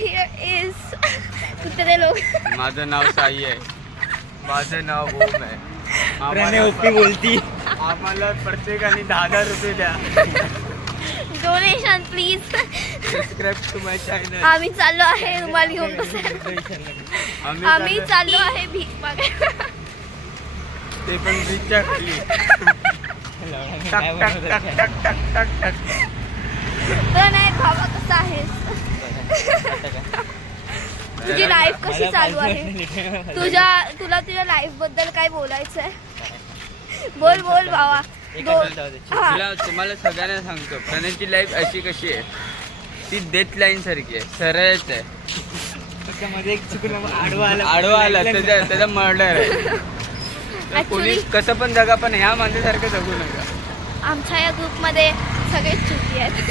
here is कुत्रे लोग. माझं नाव साई आहे. माझं नाव ओम आहे. ओपी बोलती. आम्हाला प्रत्येकाने 10,000 रुपये द्या. Donation please. Subscribe to my channel. आम्ही चाललो आहे रुमाल घेऊन बसायला. आम्ही चाललो आहे भीक मागायला. ते पण बीचच्या खाली. टक टक टक टक टक टक टक. तर नाही भावा कसा आहेस. तुझी लाईफ कशी चालू आहे. तुला तुझ्या लाईफ बद्दल काय बोलायचं आहे. बोल बोल भावा. तुम्हाला सगळ्यांना सांगतो प्रणयची लाईफ अशी कशी आहे. ती डेथ लाईन सारखी आहे. सरळच आहे. त्याच्यामध्ये एक चुकून आडवा आला त्याचा मर्डर आहे. कोणी कसं पण जगा पण ह्या माणसासारखं जगू नका. आमच्या या ग्रुपमध्ये सगळे चुकी आहेत.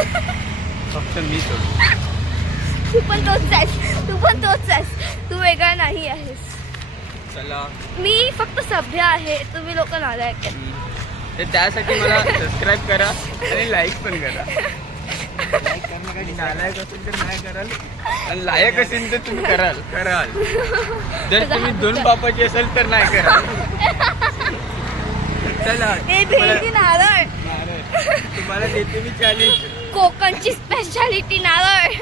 फक्त मी सोडून. तू पण तोच आहेस. तू वेगळा नाही आहेस. चला मी फक्त सभ्य आहे. तुम्ही लोक नालायक आहेत. तर त्यासाठी मला सबस्क्राईब करा आणि लाईक पण करा. नालायक असेल तर नाही कराल आणि लायक असेल तर तुम्ही कराल. जर तुम्ही 2 बापाची असेल तर नाही कराल. चला नारळ तुम्हाला देते मी 40. कोकणची स्पेशालिटी नारळ.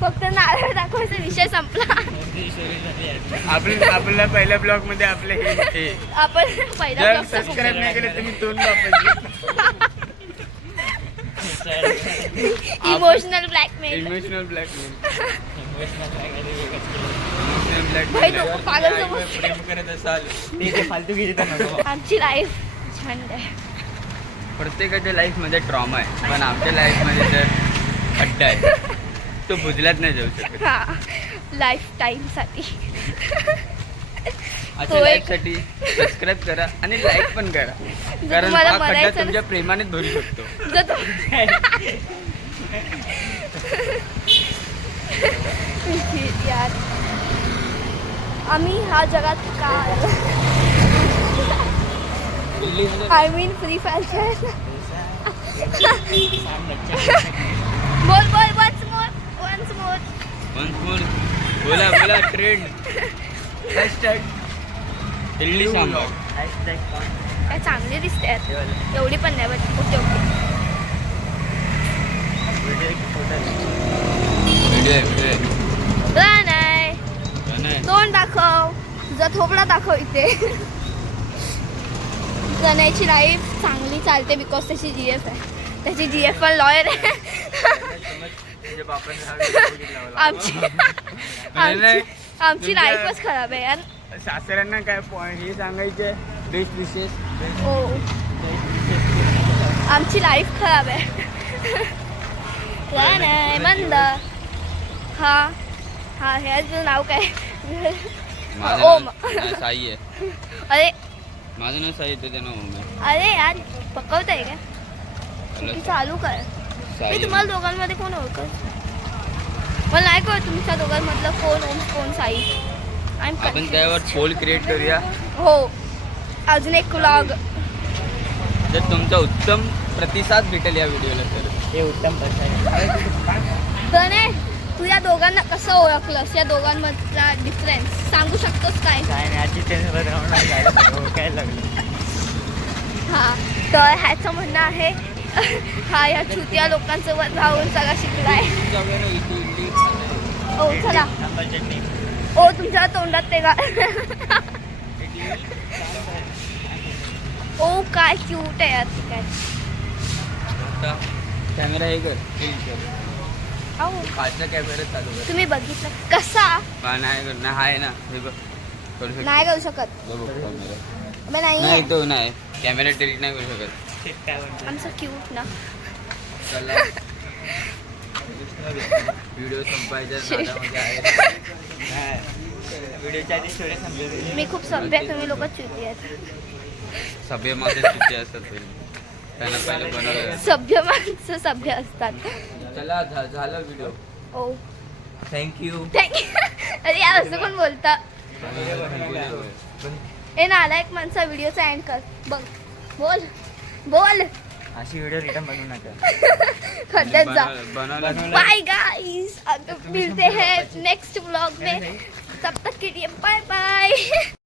फक्त नारळ दाखवायचा विषय संपला. आपल्याला पहिल्या ब्लॉग मध्ये आपले हे आपण पहिला जर सबस्क्राईब नाही केलं तुम्ही 2 बापाची. Emotional blackmail. Emotional blackmail. भाई लोक पागल समजतात. प्रेम करत असाल फालतू गेली तर नको. आमची लाईफ छान आहे. प्रत्येकाच्या लाईफ मध्ये ट्रॉमा आहे पण आमच्या लाईफ मध्ये तर अड्डा आहे. तो बुजल्यात नाही जाऊ शकत. हा लाईफ टाईम साठी. अशा लाईफ साठी सबस्क्राईब करा आणि लाईक पण करा. कारण तुम्हाला हा खड्डा म्हणायचं तुमच्या प्रेमानेच भरू शकतो. यार आम्ही ह्या जगात का आय मीन फ्री फायर खेळायला. बोल वन्स मोर. बोला ट्रेंड. हॅशटॅग दिल्ली सांगा. काय चांगले दिसते एवढी पण नाही बट ओके. नाही तोंड दाखव. तुझा थोबडा दाखव इथे. गणाची लाईफ चांगली चालते बिकॉज त्याची GF आहे. त्याची GF पण लॉयर आहे. आमची लाईफच खराब आहे यार. सासऱ्यांना काय पॉइंट हे सांगायचे बेस्ट विशेष. हो आमची लाईफ खराब आहे. काय नाही मंद. हा ह्याचं नाव काय. ओम. साई आहे. अरे माझं नाव साई त्याचं नाव ओम आहे. अरे यार पकवताय का. चालू कर. मी तुम्हाला दोघांमध्ये कोण ओळखत. मला नाही कळत तुमच्या दोघांमधलं कोण ओम कोण साई. आपण त्यावर पोल क्रिएट करूया. हो अजून एक व्लॉग. जर तुमचा उत्तम प्रतिसाद भेटेल या व्हिडिओला तर हे उत्तम नाही तू या दोघांना कसं ओळखलंस. या दोघांमधला डिफरन्स सांगू शकतोस काय. काय लागलं. हा तर ह्याचं म्हणणं आहे हा या छुत्या लोकांसोबत राहून सगळा शिकलाय. ओ चला ओ तुमच्या तोंडात ते का. ओ काय क्यूट आहे यार. काय कॅमेरा हे कर. अहो खालचा कॅमेरा चालू कर. तुम्ही बघितलं कसा. नाही आहे ना हे बघ. करू शकतो. नाही करू शकत. कॅमेरा नाही नाही तो नाही कॅमेरा डिलीट नाही करू शकत. आमचं क्यूट ना. चला व्हिडिओ संपायच्या नादामध्ये आहे. व्हिडिओच्या आधी स्टोरी समजली. मी खूप सभ्य तुम्ही लोक चुकी आहेत. सभेमध्ये चुकी असतात त्यांना पहिलं बनवलं. सभ्य माणसं सभ्य असतात. चला झालं व्हिडिओ. ओ थँक्यू. अरे यार असं कोण बोलता. हे नालायक माणसा व्हिडिओचा एंड कर. बघ बोल अशी व्हिडिओ रिटर्न बनवू नका. खड्ड्यात जा. बनवलं बाय गाइस, अब मिलते हैं नेक्स्ट व्लॉग में. तब तक के लिए बाय बाय.